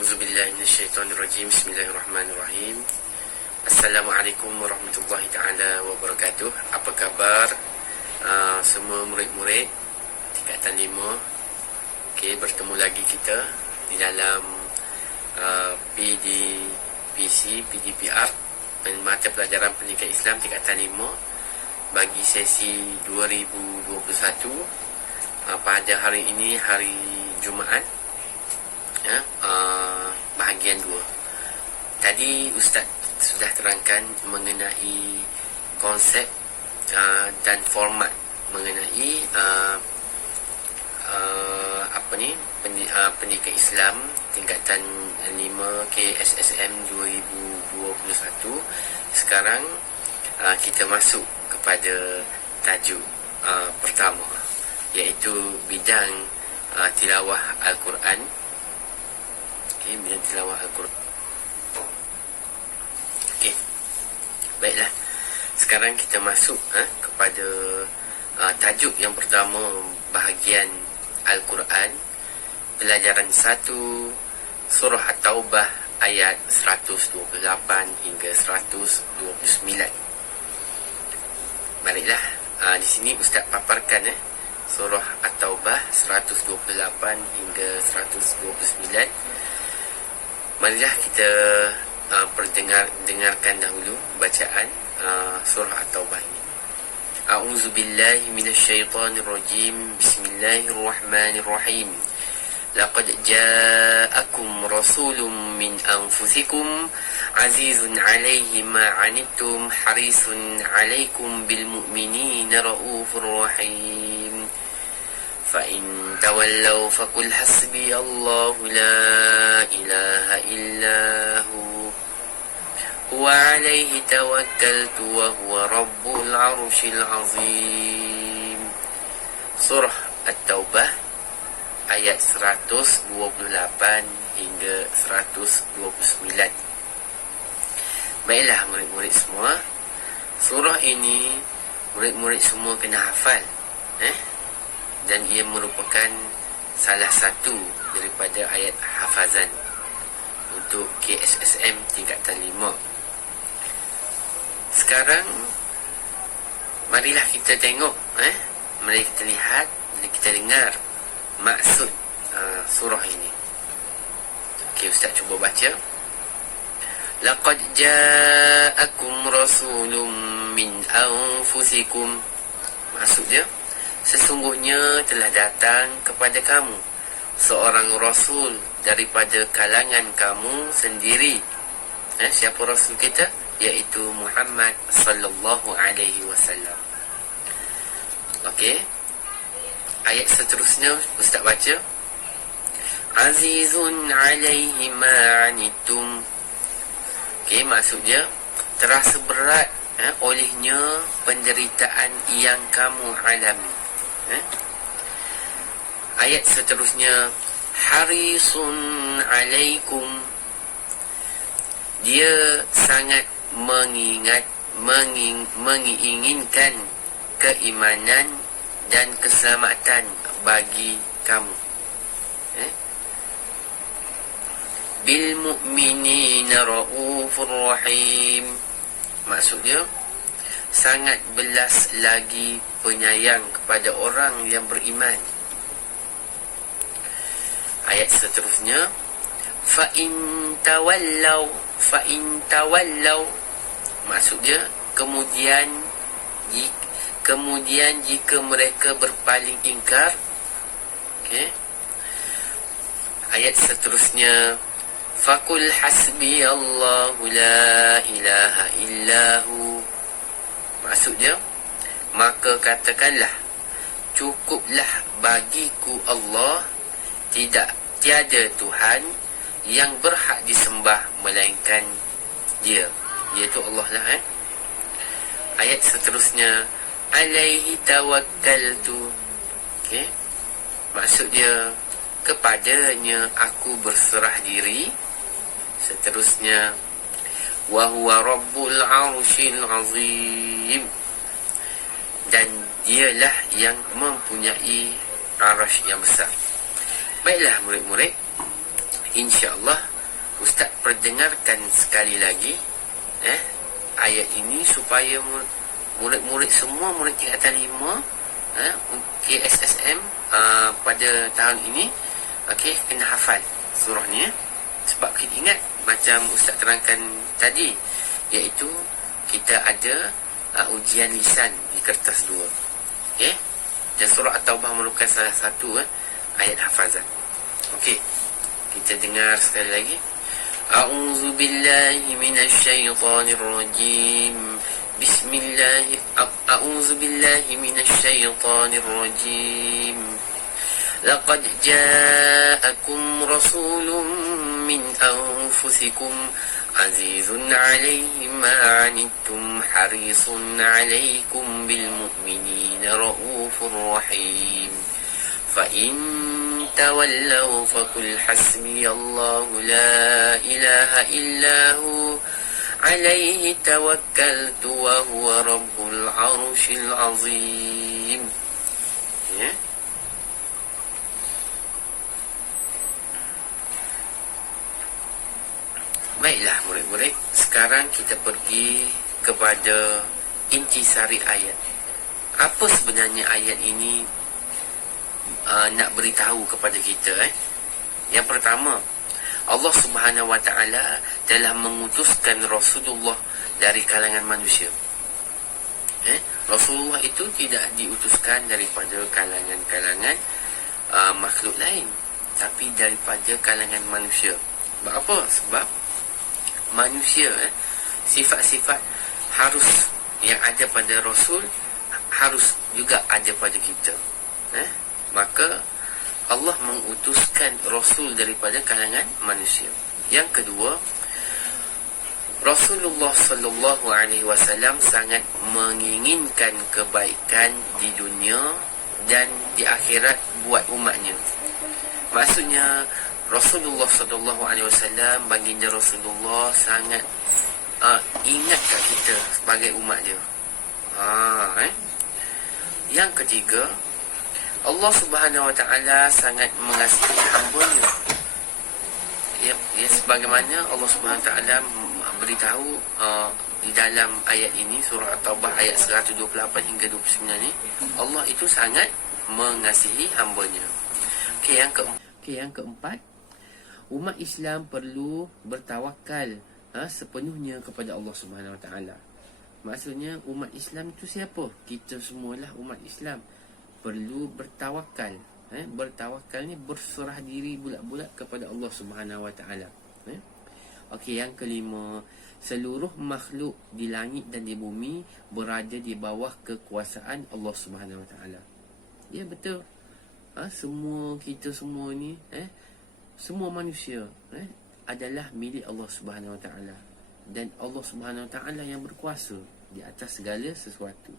A'udzubillahi minasyaitonirrajim. Bismillahirrahmanirrahim. Assalamualaikum warahmatullahi taala wabarakatuh. Apa khabar semua murid-murid tingkatan 5? Okey, bertemu lagi kita di dalam PDPR, mata pelajaran pendidikan Islam tingkatan 5 bagi sesi 2021 pada hari ini, hari Jumaat, bahagian 2. Tadi Ustaz sudah terangkan mengenai konsep dan format mengenai pendidikan Islam tingkatan 5 KSSM 2021. Sekarang kita masuk kepada tajuk pertama, iaitu bidang tilawah Al-Quran. Okey, bidang tilawah Al-Quran. Okey, baiklah. Sekarang kita masuk kepada tajuk yang pertama, bahagian Al-Quran, pelajaran 1, surah At-Taubah ayat 128 hingga 129. Baiklah, di sini Ustaz paparkan surah At-Taubah 128 hingga 129. Marilah kita dengarkan dahulu bacaan surah At-Taubah ini. A'udzubillahi minasyaitonirrajim. Bismillahirrahmanirrahim. Laqad ja'akum rasulun min anfusikum azizun 'alaihi ma 'anittum harisun 'alaikum bil mu'minina raufur rahim. فإن تولوا فقل حسبي الله لا إله إلا هو عليه توكلت وهو رب العرش العظيم. Surah At-Taubah ayat 128 hingga 129. Baiklah murid-murid semua, surah ini murid-murid semua kena hafal, dan ia merupakan salah satu daripada ayat hafazan untuk KSSM tingkatan 5. Sekarang marilah kita tengok, mari kita lihat, mari kita dengar maksud surah ini. Okey, Ustaz cuba baca. Laqad ja'akum rasulun min anfusikum. Maksud dia, sesungguhnya telah datang kepada kamu seorang rasul daripada kalangan kamu sendiri. Siapa rasul kita? Iaitu Muhammad sallallahu alaihi wasallam. Okey. Ayat seterusnya Ustaz baca. Azizun alaihi ma anittum. Okey, maksud dia terasa berat olehnya penderitaan yang kamu alami. Ayat seterusnya, harisun alaikum. Dia sangat menginginkan keimanan dan keselamatan bagi kamu. Bil mu'minina raufur rahim. Maksudnya sangat belas lagi penyayang kepada orang yang beriman. Ayat seterusnya, fa in tawallau. Maksud dia kemudian jika mereka berpaling ingkar. Okey. Ayat seterusnya, faqul hasbi Allahu la ilaha illahu. Maksud dia, maka katakanlah, cukuplah bagiku Allah, tiada Tuhan yang berhak disembah melainkan Dia, iaitu Allah lah. Ayat seterusnya, alaihi tawakkaltu. Okey, maksud dia, kepadanya aku berserah diri. Seterusnya, wa huwa rabbul arshil azim. Dan dialah yang mempunyai arasy yang besar. Baiklah murid-murid, InsyaAllah Ustaz perdengarkan sekali lagi ayat ini supaya murid-murid semua, murid tingkatan 5 KSSM pada tahun ini kena hafal surah ni. Sebab kita ingat macam Ustaz terangkan tadi, iaitu kita ada ujian lisan di kertas 2. Dan surah At-Taubah merupakan salah satu ayat hafazan. Kita dengar sekali lagi. A'udzu billahi minasy syaithanir rajim. A'udzu billahi minasy syaithanir rajim. Laqad ja'akum rasulun min anfusikum azizun 'alaihi ma 'anittum harisun 'alaikum bil mu'minina raufur rahim. Fa in tawallaw faqul hasbiyallahu la ilaha illa hu 'alaihi tawakkaltu wa huwa rabbul 'arsyil 'azim. Baiklah murid-murid, sekarang kita pergi kepada intisari ayat. Apa sebenarnya ayat ini nak beritahu kepada kita? Yang pertama, Allah Subhanahu Wa Taala telah mengutuskan Rasulullah dari kalangan manusia. Rasulullah itu tidak diutuskan daripada kalangan-kalangan makhluk lain, tapi daripada kalangan manusia. Sebab apa? Sebab manusia, sifat-sifat harus yang ada pada Rasul harus juga ada pada kita. Maka Allah mengutuskan Rasul daripada kalangan manusia. Yang kedua, Rasulullah sallallahu alaihi wasallam sangat menginginkan kebaikan di dunia dan di akhirat buat umatnya. Maksudnya Rasulullah sallallahu alaihi wasallam, baginda Rasulullah sangat ingat kat kita sebagai umat dia. Yang ketiga, Allah Subhanahu Wa Taala sangat mengasihi hamba-Nya. Sebagaimana Allah Subhanahu Wa Taala beritahu di dalam ayat ini, surah At-Taubah ayat 128 hingga 29 ni, Allah itu sangat mengasihi hamba-Nya. Yang keempat, umat Islam perlu bertawakal sepenuhnya kepada Allah Subhanahu Wa Taala. Maksudnya umat Islam itu siapa? Kita semualah umat Islam. Perlu bertawakal. Bertawakal ni berserah diri bulat-bulat kepada Allah Subhanahu Wa Taala. Yang kelima, seluruh makhluk di langit dan di bumi berada di bawah kekuasaan Allah Subhanahu Wa Taala. Ya, betul. Semua kita semua ni semua manusia adalah milik Allah Subhanahu Wa Taala, dan Allah Subhanahu Wa Taala yang berkuasa di atas segala sesuatu.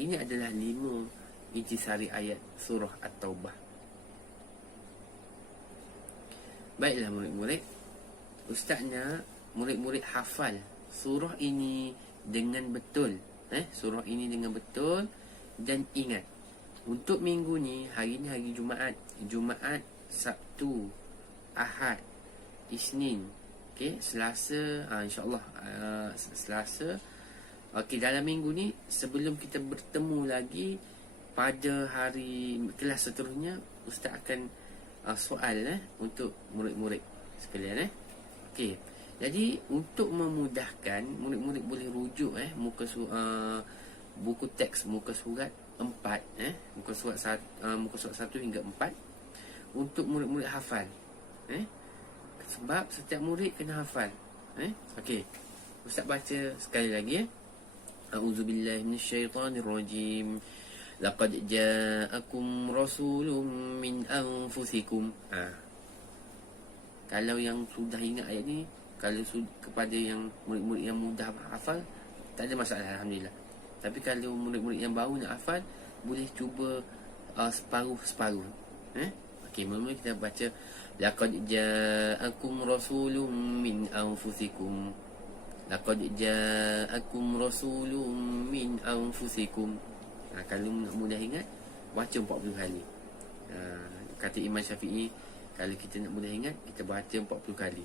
Ini adalah 5 intisari ayat surah At-Taubah. Baiklah murid-murid, Ustaz nak murid-murid hafal surah ini dengan betul. Surah ini dengan betul. Dan ingat, untuk minggu ni, hari ni hari Jumaat, Sabtu, Ahad, Isnin, Selasa, insyaAllah Selasa. Dalam minggu ni, sebelum kita bertemu lagi pada hari kelas seterusnya, Ustaz akan soal untuk murid-murid sekalian. Jadi untuk memudahkan, murid-murid boleh rujuk buku teks muka surat 4, muka surat 1 hingga 4 untuk murid-murid hafal. Sebab setiap murid kena hafal. Ustaz baca sekali lagi. A'udzubillahi minasyaitanirrajim. Laqad ja'akum rasulun min anfusikum. Kalau yang sudah ingat ayat ni, kalau kepada yang murid-murid yang mudah hafal, tak ada masalah, alhamdulillah. Tapi kalau murid-murid yang baru nak hafal, boleh cuba separuh-separuh. Mula-mula kita baca laqad ja'akum rasulun min anfusikum. Laqad ja'akum rasulun min anfusikum. Kalau nak mudah ingat, baca 40 kali. Kata Imam Syafi'i, Kalau kita nak mudah ingat, kita baca 40 kali.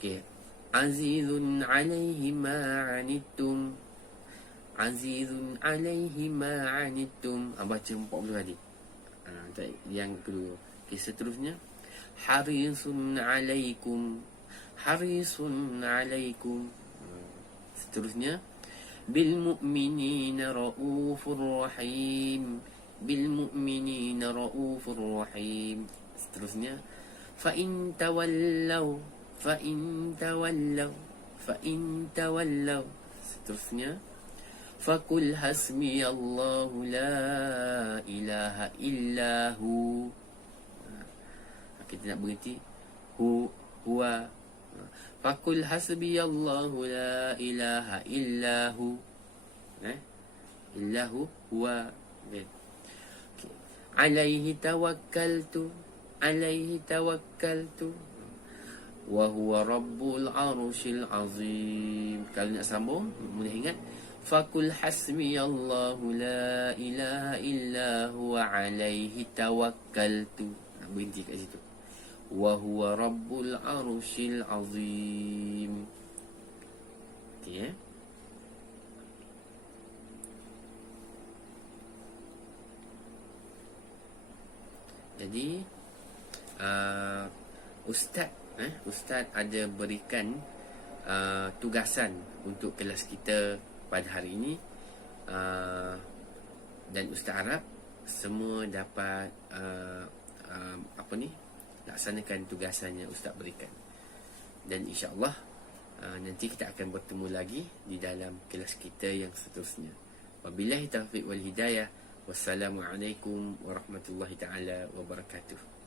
Okey. Azizun alaihi ma anittum. Azizun alaihi ma anittum. Baca 40 kali. Yang kedua. Okey, seterusnya. Harisun alaikum. Harisun alaikum. Seterusnya. Bil mu'minina ra'ufur rahim. Bil mu'minina ra'ufur rahim. Seterusnya. Fa in tawallaw, fa in tawallaw, fa in tawallaw. Seterusnya. Fakul hasmi Allahu la ilaha illahu. Kita nak berhenti. Huwa. Fakul hasbi Allahu la ilaha illahu. Illahu huwa. Okay. Alaihi tawakkaltu. Alaihi tawakkaltu. Wa huwa rabbul arshil azim. Kalau nak sambung, mudah ingat. Fakul hasmi Allahu la ilaha illa huwa alaihi tawakkaltu. Berhenti kat situ. Wa huwa rabbul arshil azim. Okey, Jadi Ustaz ada berikan tugasan untuk kelas kita pada hari ini, dan Ustaz harap semua dapat laksanakan tugasan yang Ustaz berikan. Dan insya-Allah nanti kita akan bertemu lagi di dalam kelas kita yang seterusnya. Wabillahi taufiq wal hidayah. Wassalamualaikum warahmatullahi taala wabarakatuh.